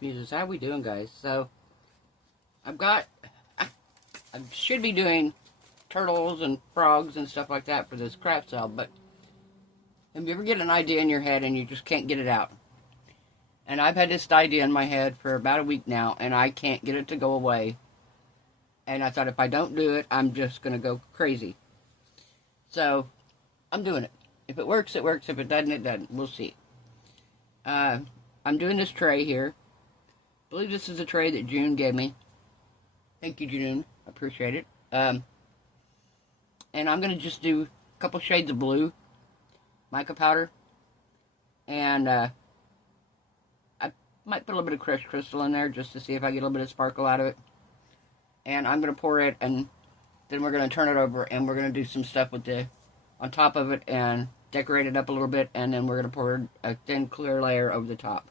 Marvelous Muses. How we doing, guys? So, I should be doing turtles and frogs and stuff like that for this craft sale, but have you ever get an idea in your head and you just can't get it out? And I've had this idea in my head for about a week now, and I can't get it to go away. And I thought if I don't do it, I'm just going to go crazy. So, I'm doing it. If it works, it works. If it doesn't, it doesn't. We'll see. I'm doing this tray here. I believe this is a tray that June gave me. Thank you, June. I appreciate it. And I'm going to just do a couple shades of blue mica powder. And I might put a little bit of crushed crystal in there just to see if I get a little bit of sparkle out of it. And I'm going to pour it, and then we're going to turn it over, and we're going to do some stuff with on top of it and decorate it up a little bit, and then we're going to pour a thin clear layer over the top.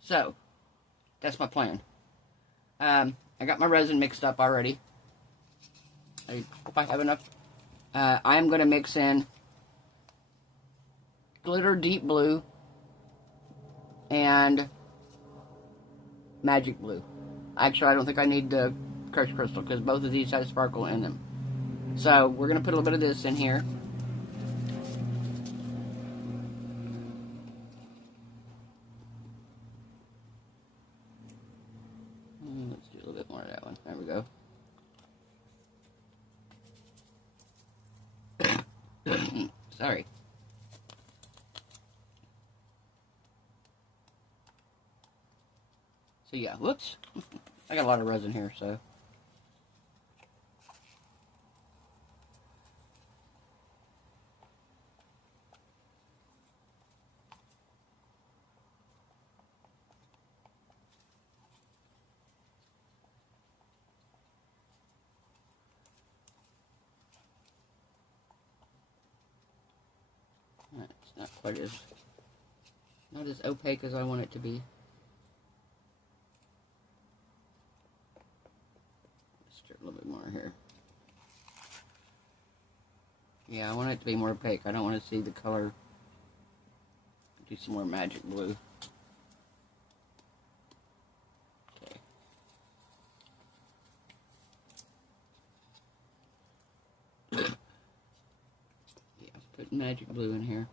So, that's my plan. I got my resin mixed up already. I hope I have enough. I'm going to mix in glitter deep blue and magic blue. Actually, I don't think I need the crushed crystal because both of these have sparkle in them. So, we're going to put a little bit of this in here. Let's do a little bit more of that one. There we go. Sorry. So yeah, whoops. I got a lot of resin here, so. It's not quite not as opaque as I want it to be. Let's do a little bit more here. Yeah, I want it to be more opaque. I don't want to see the color. Do some more magic blue. Okay. Yeah, put magic blue in here.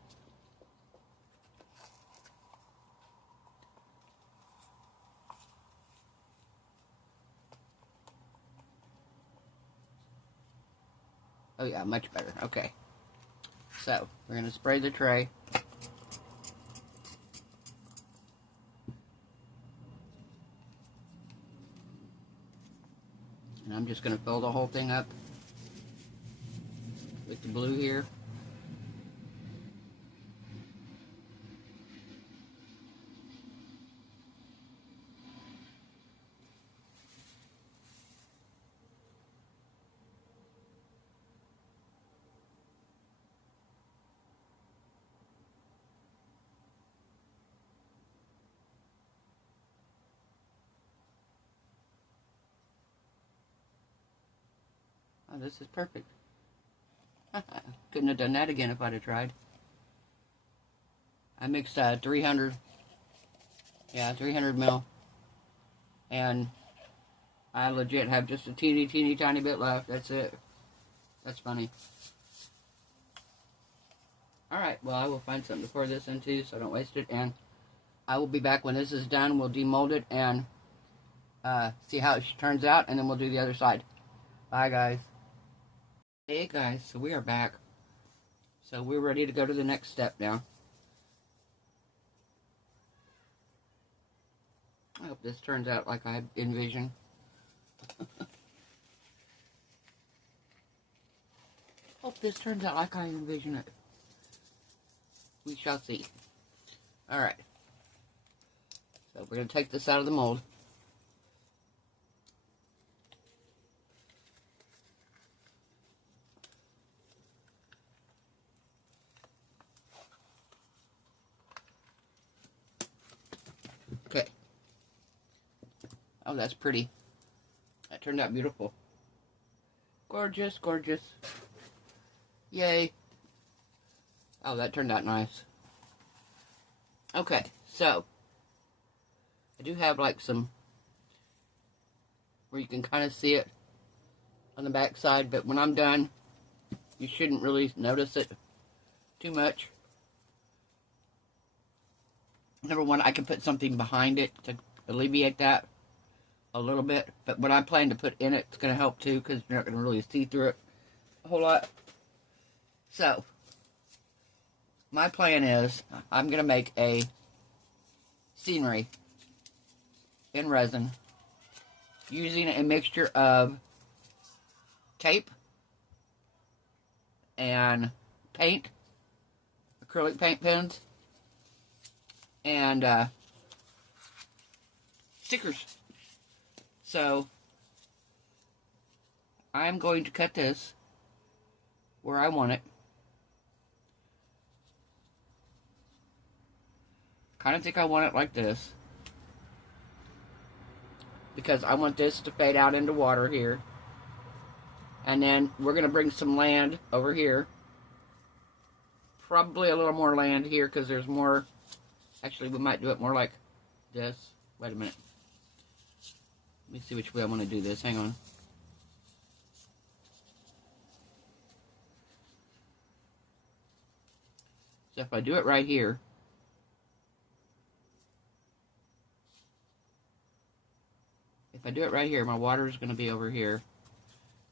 Oh yeah, much better. Okay. So, we're going to spray the tray. And I'm just going to fill the whole thing up with the blue here. Oh, this is perfect. Couldn't have done that again if I'd have tried. I mixed 300 mil. And I legit have just a teeny tiny bit left. That's it. That's funny. Alright, well, I will find something to pour this into so I don't waste it. And I will be back when this is done. We'll demold it and see how it turns out. And then we'll do the other side. Bye, guys. Hey guys, so we are back. So we're ready to go to the next step now. I hope this turns out like I envisioned. Hope this turns out like I envision it. We shall see. Alright. So we're going to take this out of the mold. Okay. Oh, that's pretty. That turned out beautiful. Gorgeous, gorgeous. Yay. Oh, that turned out nice. Okay, so I do have like some where you can kind of see it on the back side, but when I'm done, you shouldn't really notice it too much. Number one, I can put something behind it to alleviate that a little bit, but what I plan to put in it is going to help too, because you're not going to really see through it a whole lot. So, my plan is I'm going to make a scenery in resin using a mixture of tape and paint, acrylic paint pens, and stickers. So I'm going to cut this where I want it. Kind of think I want it like this, because I want this to fade out into water here. And then we're going to bring some land over here. Probably a little more land here because there's more. Actually, we might do it more like this. Wait a minute. Let me see which way I want to do this. Hang on. So if I do it right here, my water is going to be over here.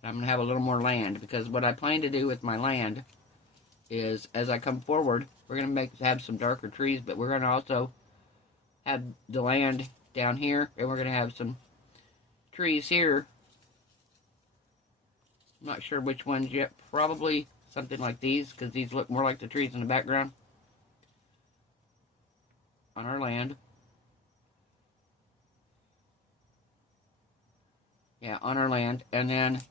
And I'm going to have a little more land, because what I plan to do with my land is, as I come forward, we're going to have some darker trees, but we're going to also have the land down here, and we're going to have some trees here. I'm not sure which ones yet. Probably something like these, because these look more like the trees in the background on our land. Yeah, on our land. And then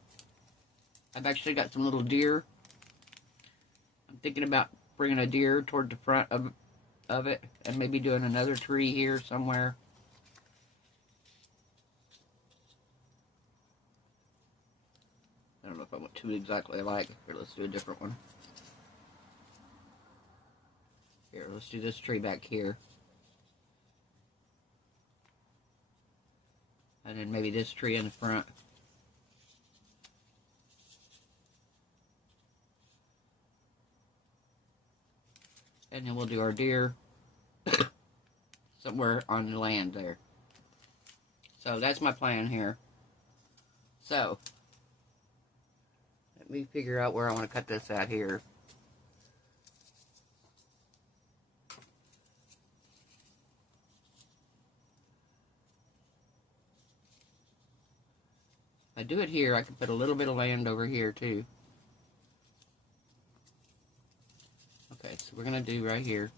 I've actually got some little deer. I'm thinking about bringing a deer toward the front of it, and maybe doing another tree here somewhere. I don't know if I want two exactly alike. Here, let's do a different one. Here, let's do this tree back here. And then maybe this tree in the front. And then we'll do our deer somewhere on the land there. So that's my plan here. So, let me figure out where I want to cut this at here. If I do it here, I can put a little bit of land over here too. Okay, so we're going to do right here.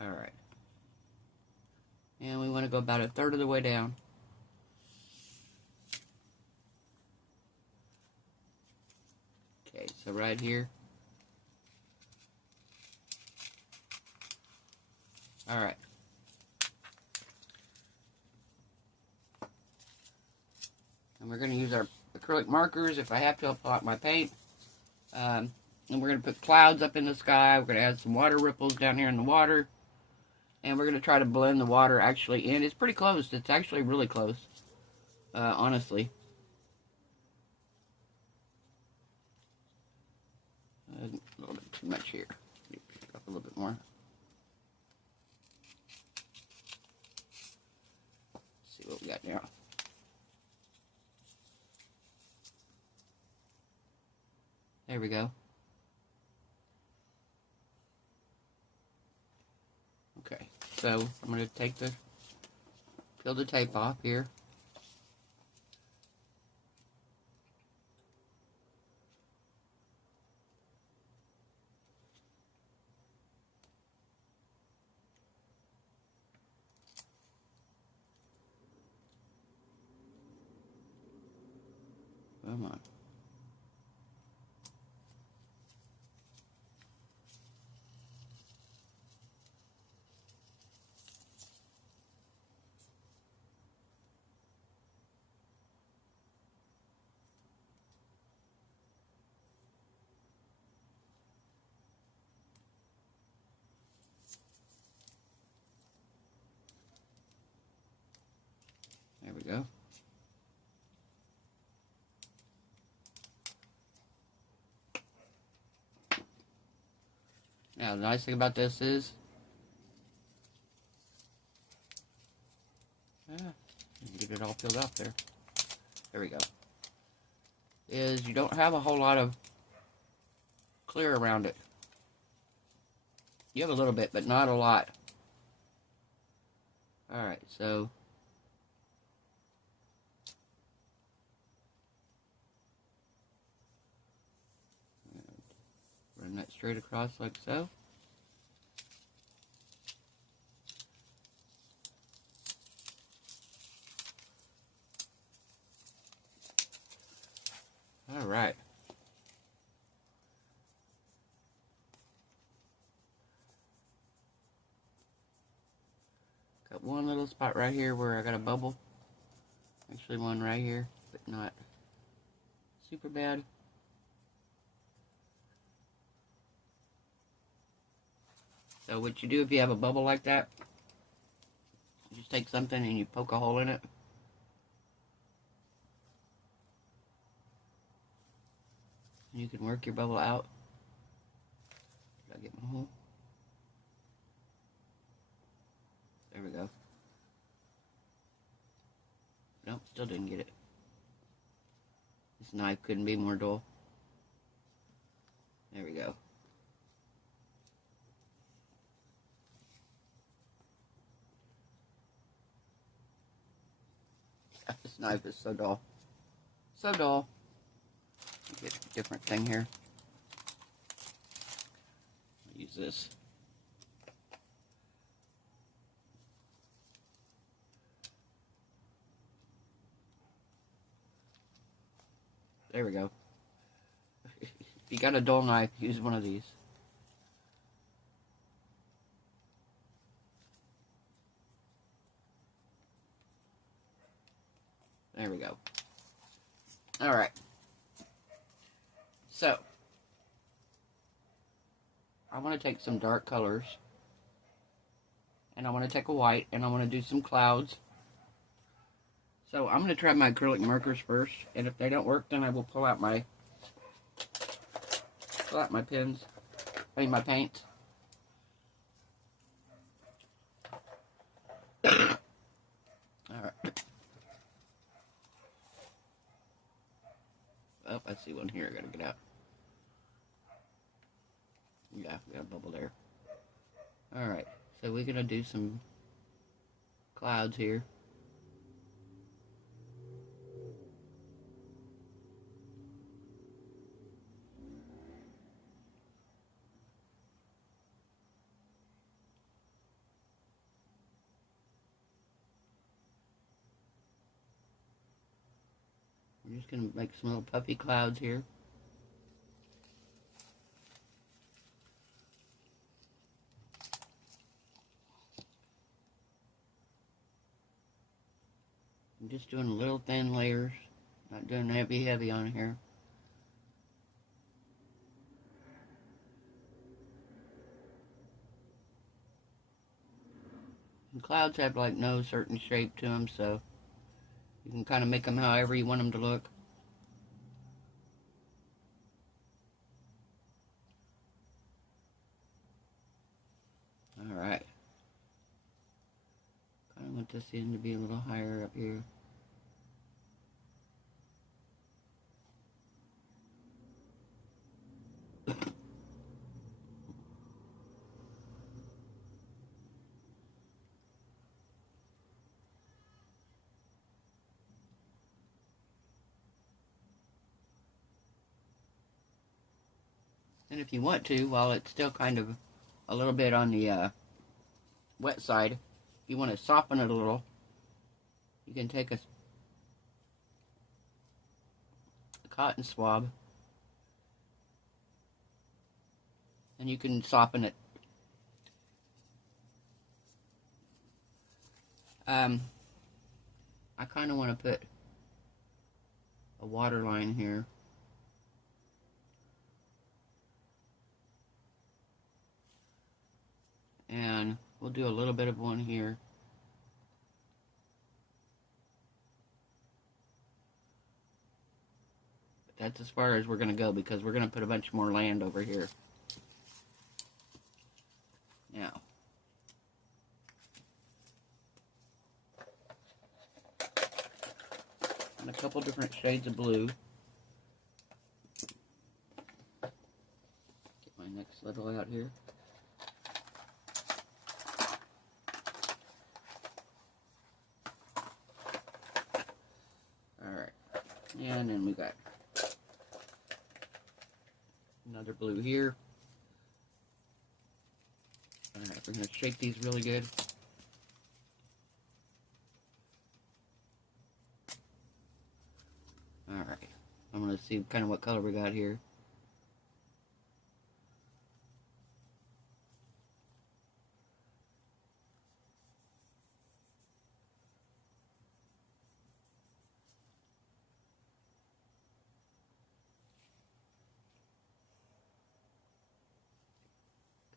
Alright. And we want to go about a third of the way down. Okay, so right here. Alright. And we're going to use our acrylic markers. If I have to, I'll pull out my paint. And we're going to put clouds up in the sky. We're going to add some water ripples down here in the water. And we're going to try to blend the water actually in. It's pretty close. It's actually really close. Honestly. A little bit too much here. Pick up a little bit more. Let's see what we got now. There we go. Okay, so I'm going to peel the tape off here. Come on. Now, the nice thing about this is, get it all peeled off there. There we go. Is you don't have a whole lot of clear around it. You have a little bit, but not a lot. Alright, so run that straight across like so. Alright. Got one little spot right here where I got a bubble. Actually one right here, but not super bad. So what you do if you have a bubble like that, you just take something and you poke a hole in it. And you can work your bubble out. Did I get my hole? There we go. Nope, still didn't get it. This knife couldn't be more dull. There we go. This knife is so dull. So dull. Get a different thing here. I'll use this. There we go. If you got a dull knife, use one of these. There we go. Alright. So, I want to take some dark colors. And I want to take a white, and I want to do some clouds. So, I'm going to try my acrylic markers first. And if they don't work, then I will pull out my pins. I mean, my paint. Alright. Oh, I see one here. I gotta get out. Yeah, we got a bubble there. Alright, so we're gonna do some clouds here. We're just going to make some little puffy clouds here. I'm just doing little thin layers, not doing heavy on here. And clouds have like no certain shape to them, so you can kind of make them however you want them to look. Alright. Kind of want this end to be a little higher up here. And if you want to, while it's still kind of a little bit on the wet side, if you want to soften it a little, you can take a cotton swab and you can soften it. I kind of want to put a water line here. And we'll do a little bit of one here. But that's as far as we're going to go, because we're going to put a bunch more land over here. Now, and a couple different shades of blue. Get my next little out here. Alright, and then we got another blue here. Alright, we're going to shake these really good. Alright, I'm going to see kind of what color we got here.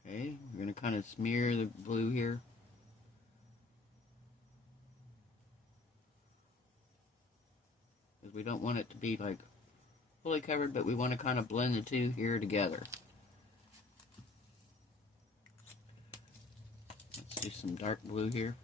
Okay, we're going to kind of smear the blue here. Because we don't want it to be like fully covered, but we want to kind of blend the two here together. Let's do some dark blue here.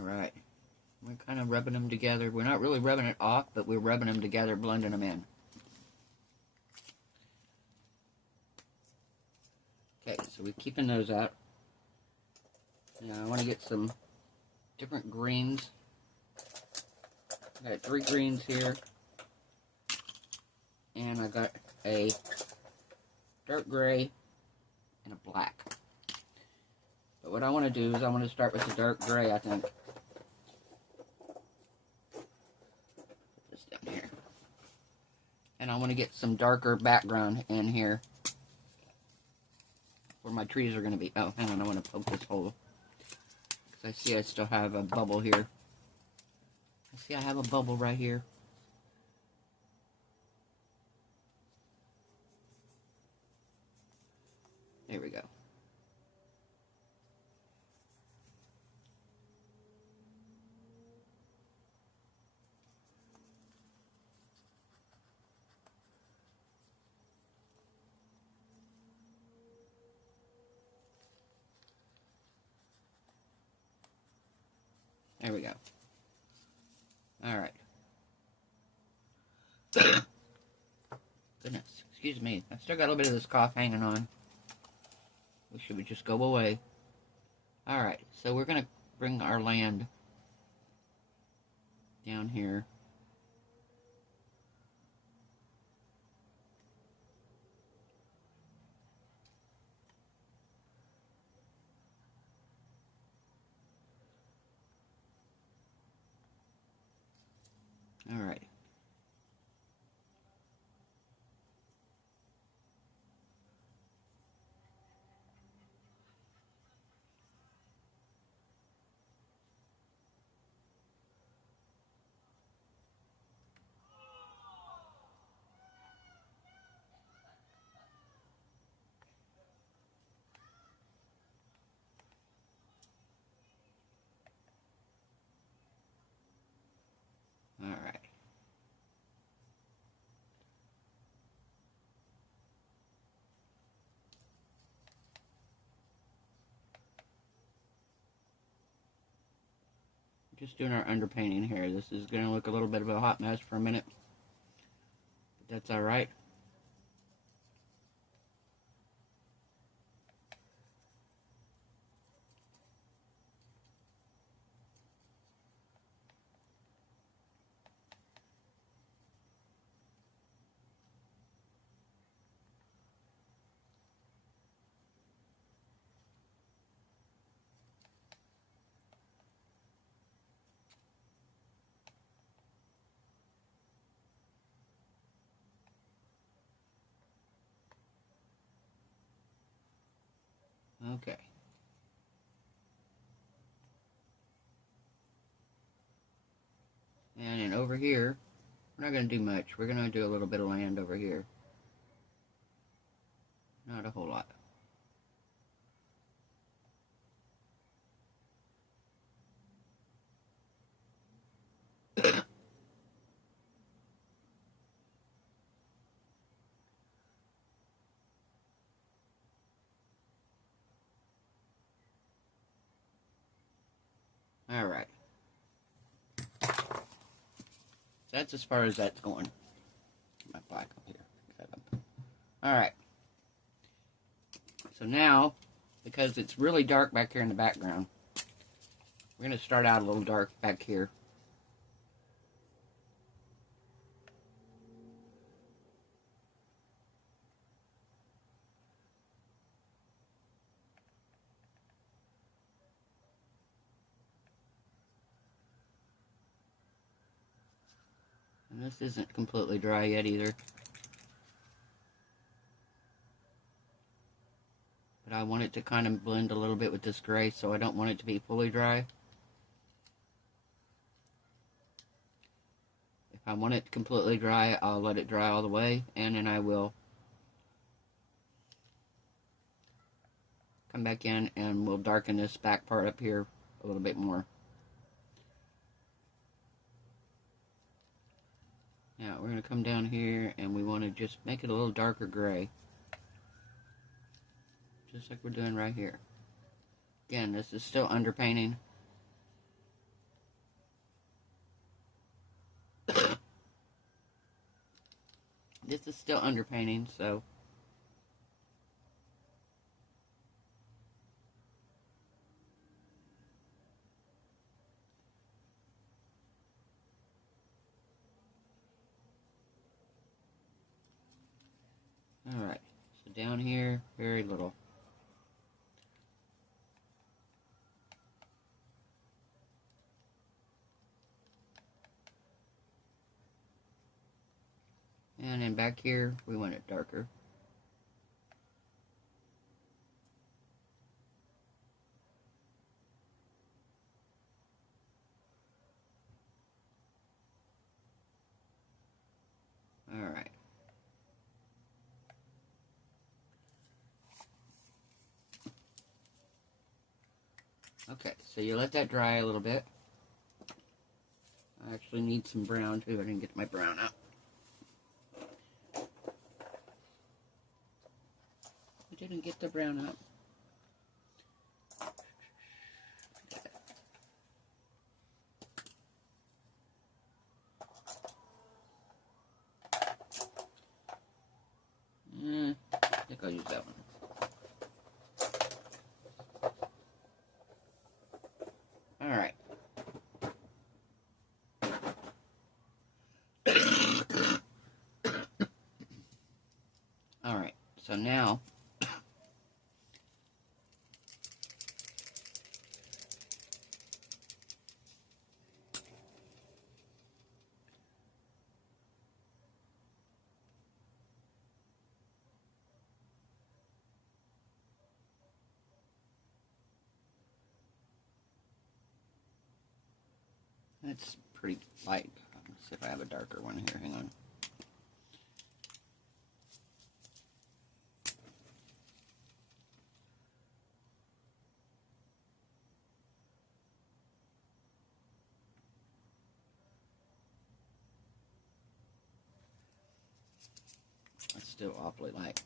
Alright, we're kind of rubbing them together. We're not really rubbing it off, but we're rubbing them together, blending them in. Okay, so we're keeping those out. Now I want to get some different greens. I got 3 greens here. And I got a dark gray and a black. But what I want to do is I want to start with the dark gray, I think. Put this down here. And I want to get some darker background in here where my trees are going to be. Oh, hang on, I want to poke this hole. Because I see I still have a bubble here. I see I have a bubble right here. There we go. There we go. Alright. Goodness, excuse me. I still got a little bit of this cough hanging on. Wish it would just go away. Alright, so we're going to bring our land down here. Alright. Alright. Just doing our underpainting here. This is going to look a little bit of a hot mess for a minute. But that's alright. Okay. And then over here, we're not going to do much. We're going to do a little bit of land over here. Not a whole lot. Alright. That's as far as that's going. My black up here. Alright. So now, because it's really dark back here in the background, we're going to start out a little dark back here. And this isn't completely dry yet either. But I want it to kind of blend a little bit with this gray, so I don't want it to be fully dry. If I want it completely dry, I'll let it dry all the way, and then I will come back in and we'll darken this back part up here a little bit more. Now we're going to come down here and we want to just make it a little darker gray. Just like we're doing right here. Again, this is still underpainting. This is still underpainting, so alright, so down here, very little. And then back here, we want it darker. Alright. Okay, so you let that dry a little bit. I actually need some brown too. I didn't get my brown out. I didn't get the brown out. I think I'll use that one. Alright. Alright, so now it's pretty light. Let's see if I have a darker one here. Hang on. It's still awfully light.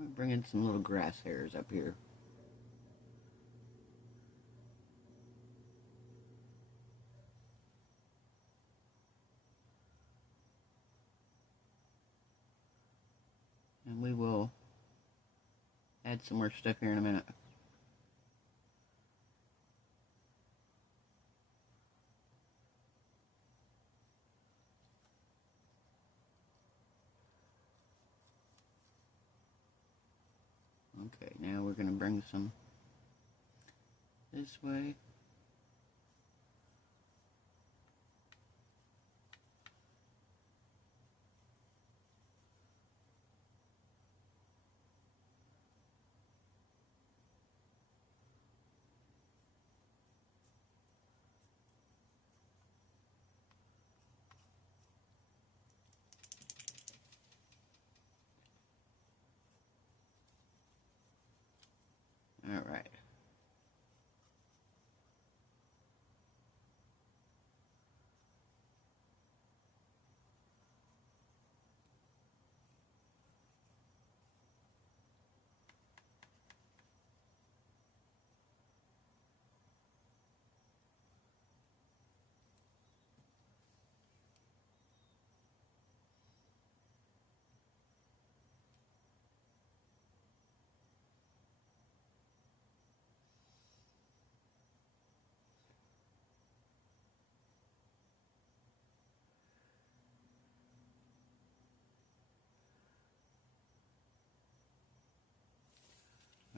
We're bringing some little grass hairs up here. And we will add some more stuff here in a minute. Okay, now we're going to bring some this way. All right.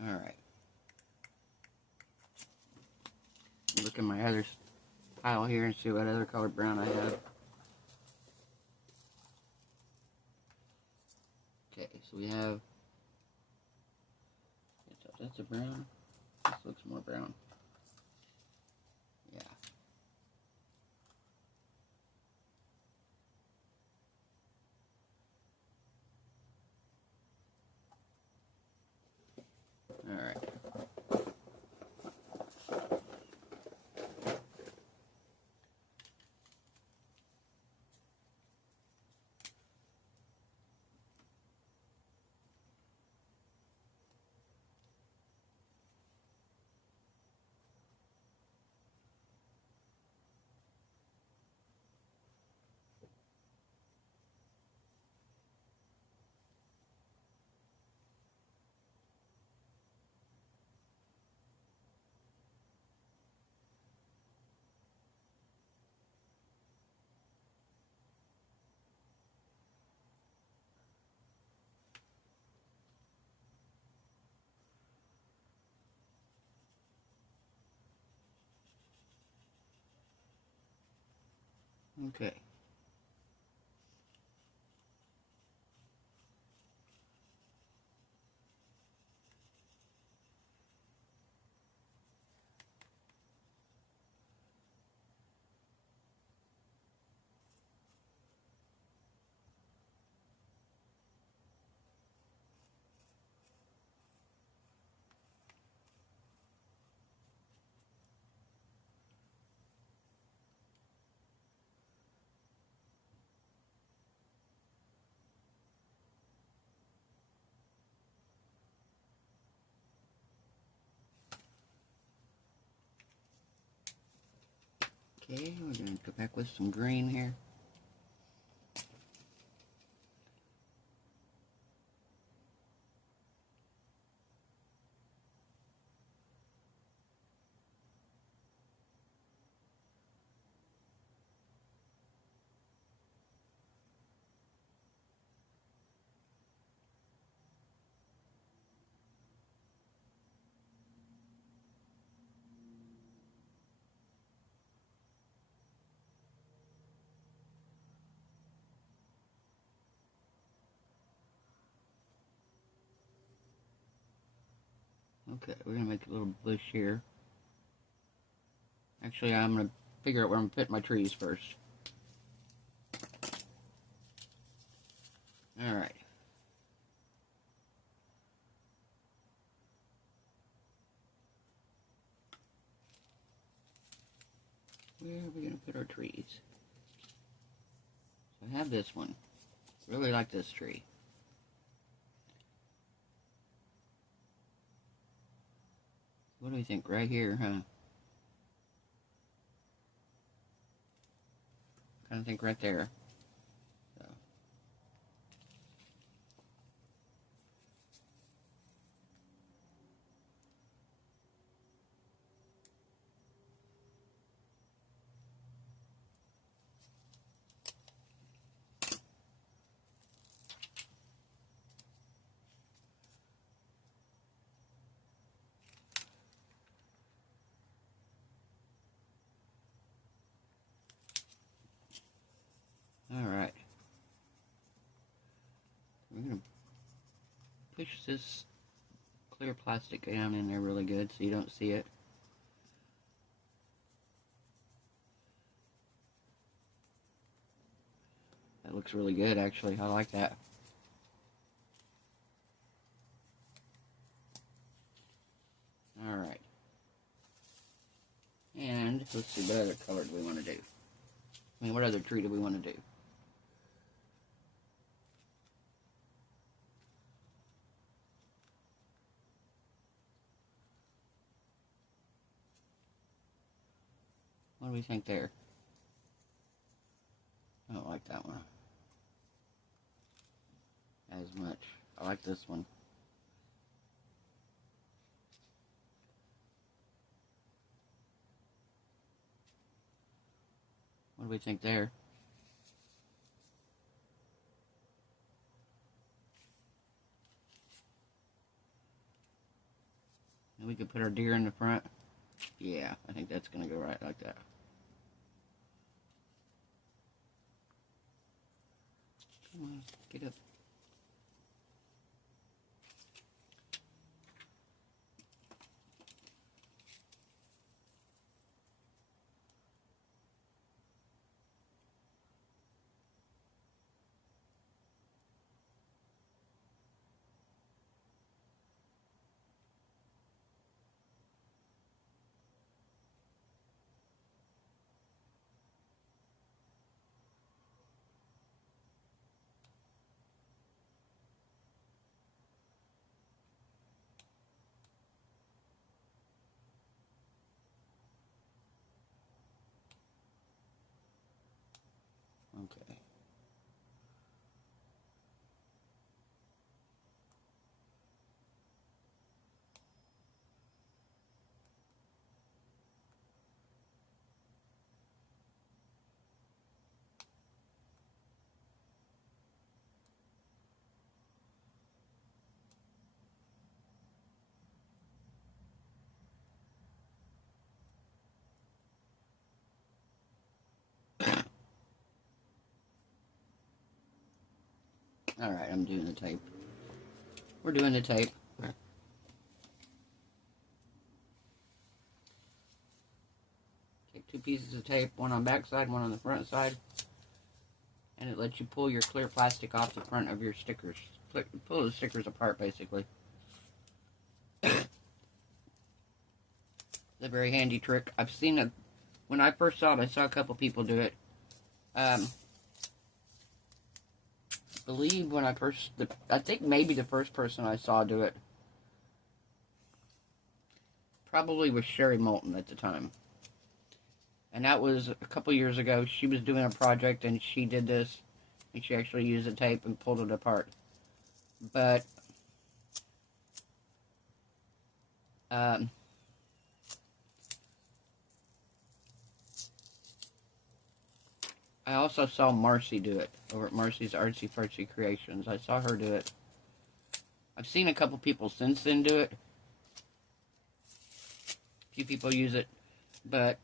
All right. Look at my other pile here and see what other color brown I have. Okay, so we have, that's a brown. This looks more brown. Yeah. All right. Okay. Okay, we're going to go back with some green here. Okay, we're going to make a little bush here. Actually, I'm going to figure out where I'm going to put my trees first. Alright. Where are we going to put our trees? So I have this one. Really like this tree. What do you think? Right here, huh? Kind of think right there. So. Alright. We're going to push this clear plastic down in there really good so you don't see it. That looks really good, actually. I like that. Alright. And let's see, what other color do we want to do? I mean, what other tree do we want to do? What do we think there? I don't like that one as much. I like this one. What do we think there? And we could put our deer in the front. Yeah, I think that's going to go right like that. Come on, get up. Okay. Alright, I'm doing the tape. We're doing the tape. Take 2 pieces of tape, one on the back side, one on the front side. And it lets you pull your clear plastic off the front of your stickers. Pull the stickers apart, basically. It's a very handy trick. I've seen it. When I first saw it, I saw a couple people do it. I believe when I think maybe the first person I saw do it probably was Sherry Moulton at the time. And that was a couple years ago. She was doing a project and she did this. And she actually used the tape and pulled it apart. But I also saw Marcy do it over at Marcy's Artsy Fartsy Creations. I saw her do it. I've seen a couple people since then do it. A few people use it. But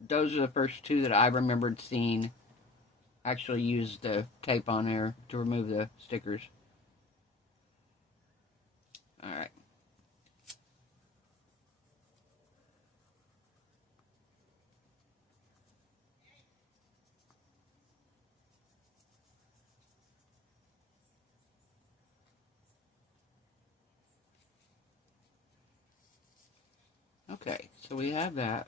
those are the first 2 that I remembered seeing actually use the tape on there to remove the stickers. Alright. Okay, so we have that.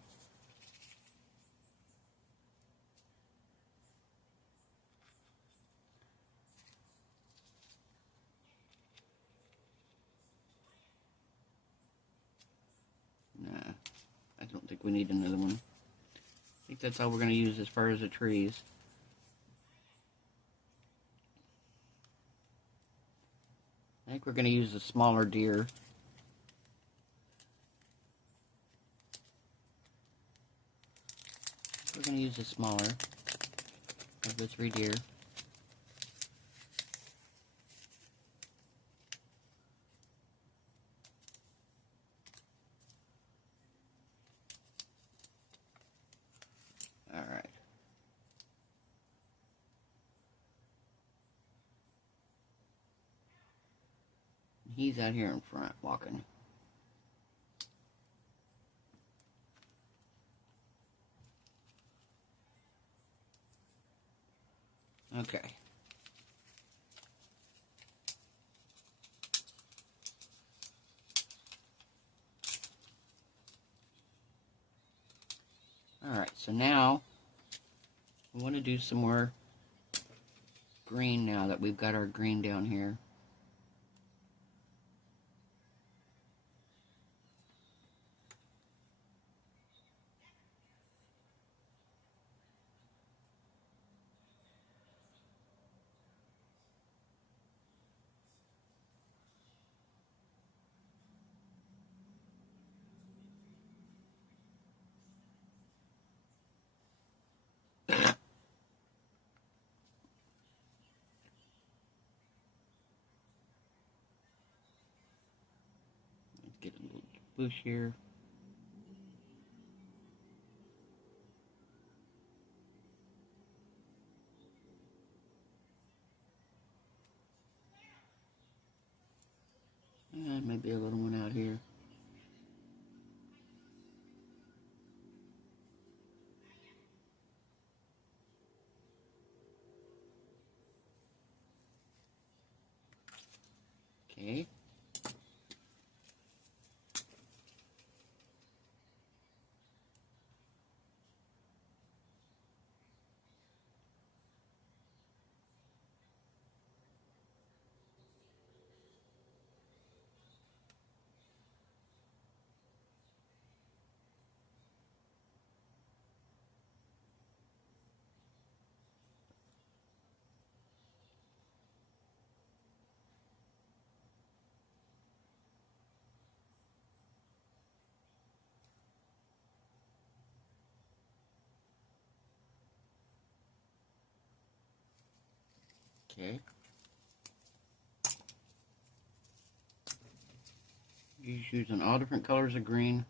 I don't think we need another one. I think that's all we're going to use as far as the trees. I think we're going to use a smaller deer. We're going to use a smaller of the 3 deer. All right. He's out here in front walking. Okay. Alright, so now we want to do some more green now that we've got our green down here. Get a little bush here. And maybe a little one out here. Okay. Okay. Just using all different colors of green.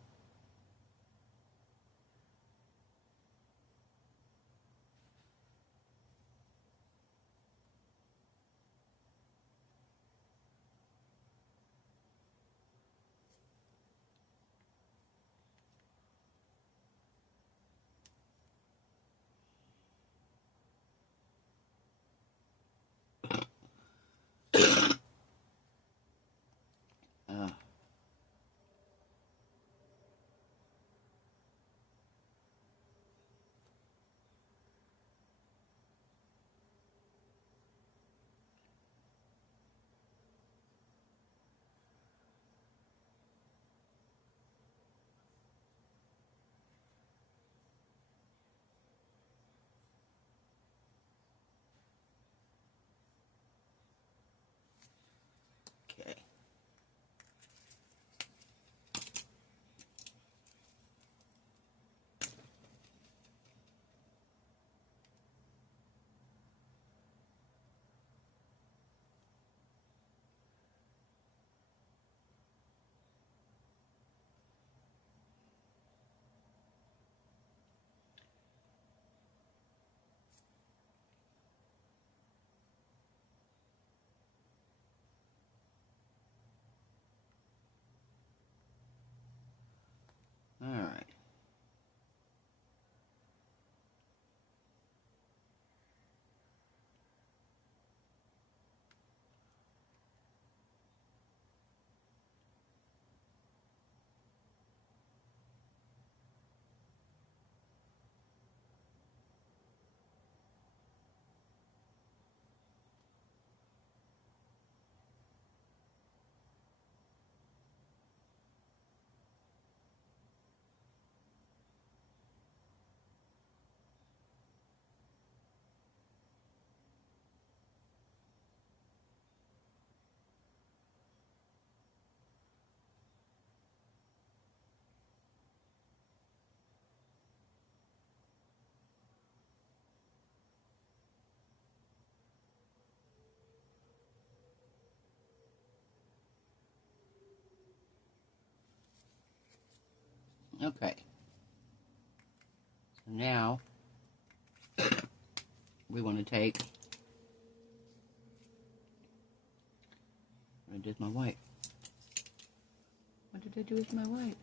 Okay. So now we want to take, what did my white? What did I do with my white?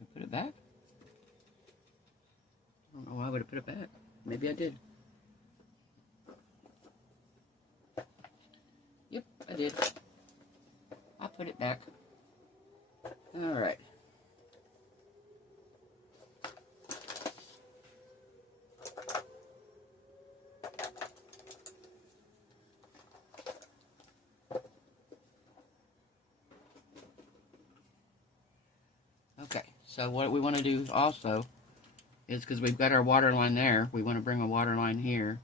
I put it back? I don't know why I would have put it back. Maybe I did. Yep, I did. I put it back. Alright. Okay, so what we want to do also is, because we've got our water line there, we want to bring a water line here.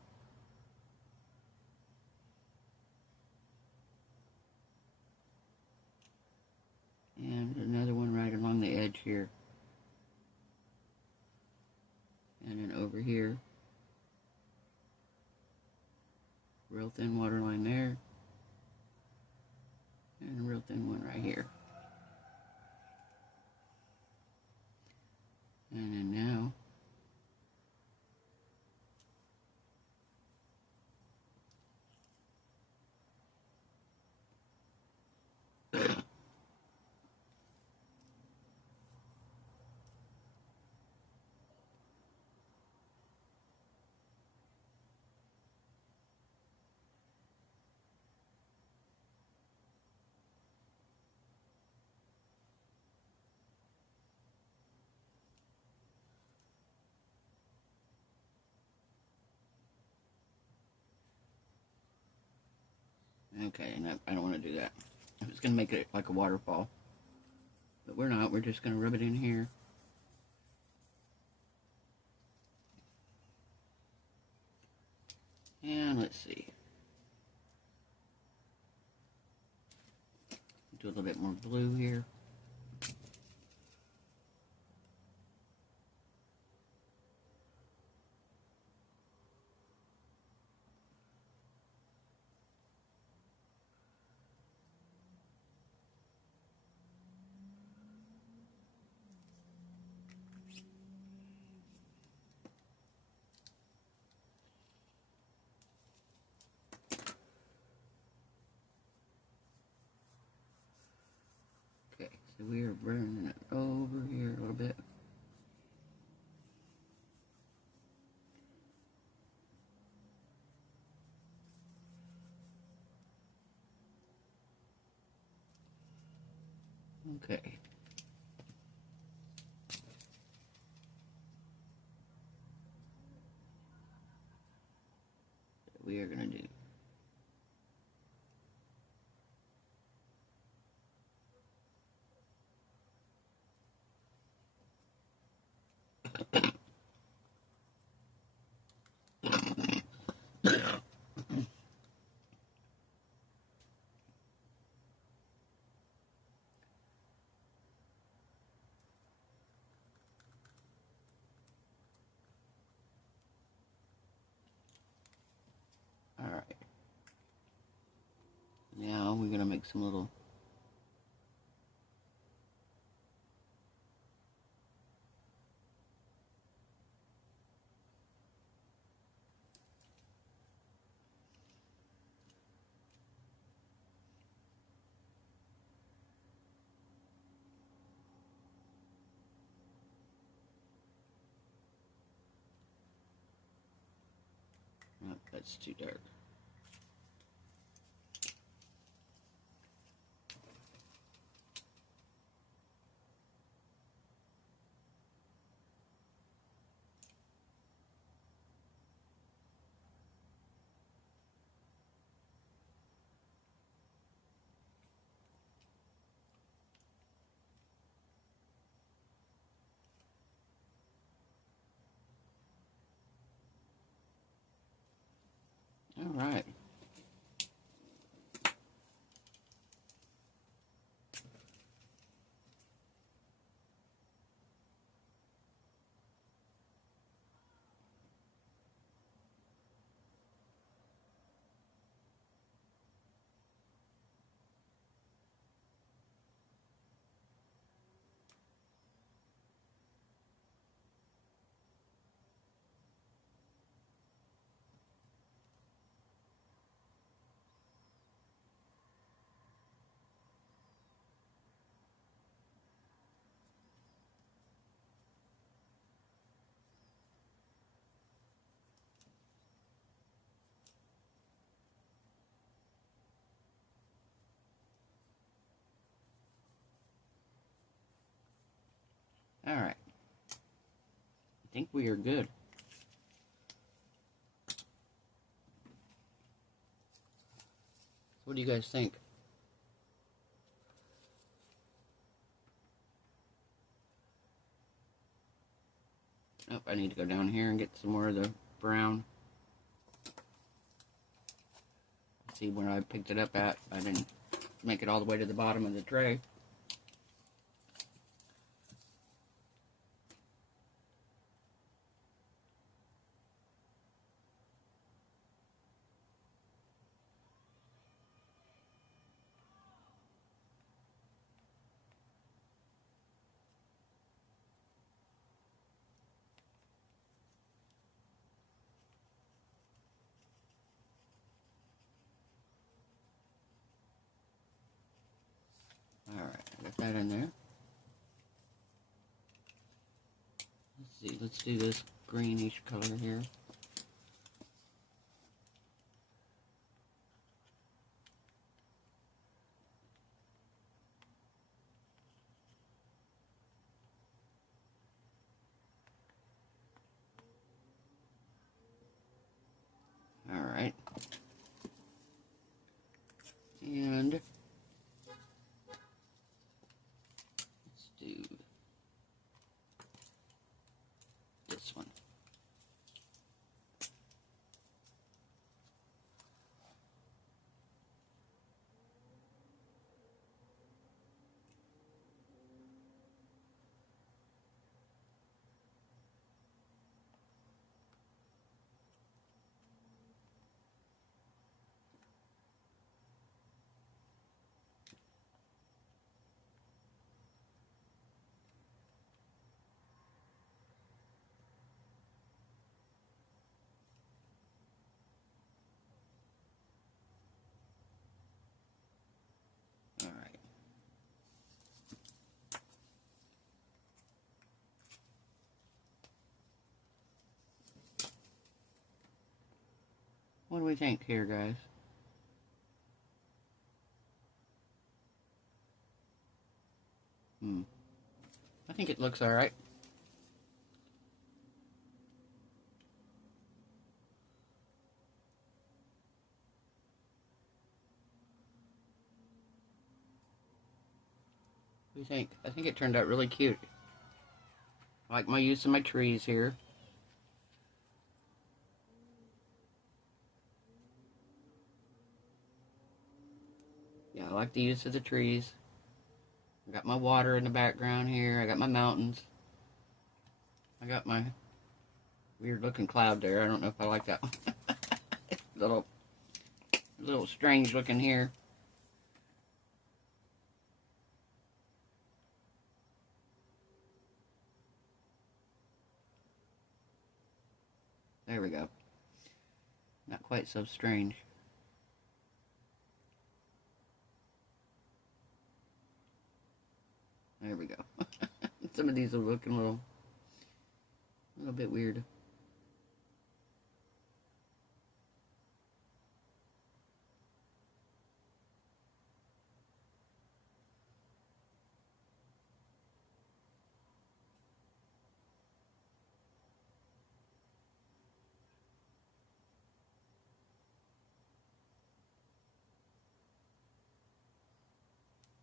And another one right along the edge here. And then over here. Real thin water line there. And a real thin one right here. And then now, okay, and I don't want to do that. I was going to make it like a waterfall. But we're not. We're just going to rub it in here. And let's see. Do a little bit more blue here. Okay, so we are bringing it over here a little bit. Okay. We are going to do. Alright. Now we're going to make some little oh, that's too dark. Alright. Alright. I think we are good. What do you guys think? Oh, I need to go down here and get some more of the brown. See where I picked it up at. I didn't make it all the way to the bottom of the tray. Alright, I got that in there. Let's see, let's do this greenish color here. Alright. And let's do this one. Alright. What do we think here, guys? I think it looks alright. What do you think? I think it turned out really cute. I like my use of my trees here. Yeah, I like the use of the trees. I got my water in the background here. I got my mountains. I got my weird looking cloud there. I don't know if I like that one. little strange looking here. There we go. Not quite so strange. There we go. Some of these are looking a little bit weird.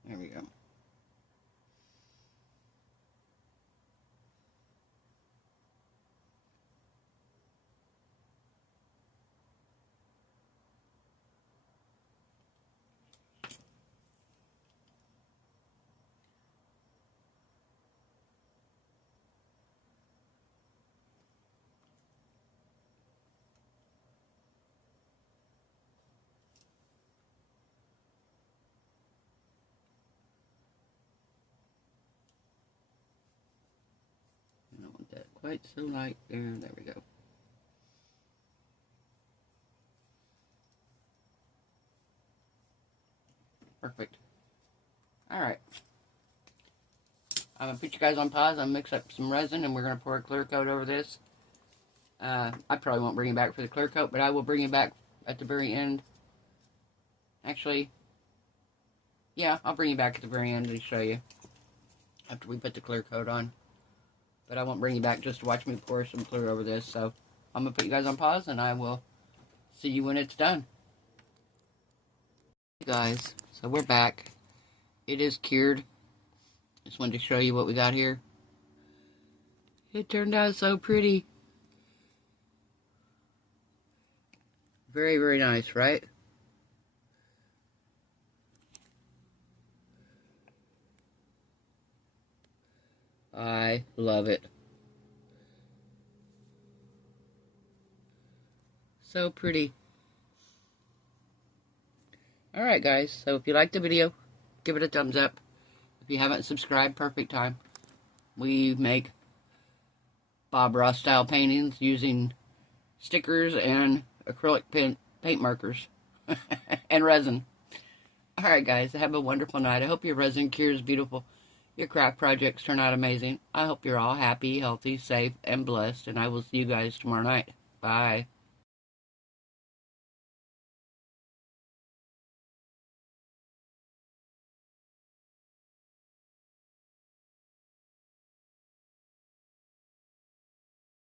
There we go. I don't want that quite so light there. There we go. Perfect. Alright. I'm going to put you guys on pause. I'm going to mix up some resin and we're going to pour a clear coat over this. I probably won't bring you back for the clear coat, but I will bring you back at the very end. Actually, yeah, I'll bring you back at the very end to show you after we put the clear coat on. But I won't bring you back just to watch me pour some clear over this. So I'm going to put you guys on pause, and I will see you when it's done. Hey guys, so we're back. It is cured. Just wanted to show you what we got here. It turned out so pretty. Very, very nice, right? I love it. So pretty. Alright guys, so if you liked the video, give it a thumbs up. If you haven't subscribed, perfect time. We make Bob Ross style paintings using stickers and acrylic paint markers and resin. Alright guys, have a wonderful night. I hope your resin cures beautiful. Your craft projects turn out amazing. I hope you're all happy, healthy, safe, and blessed. And I will see you guys tomorrow night. Bye.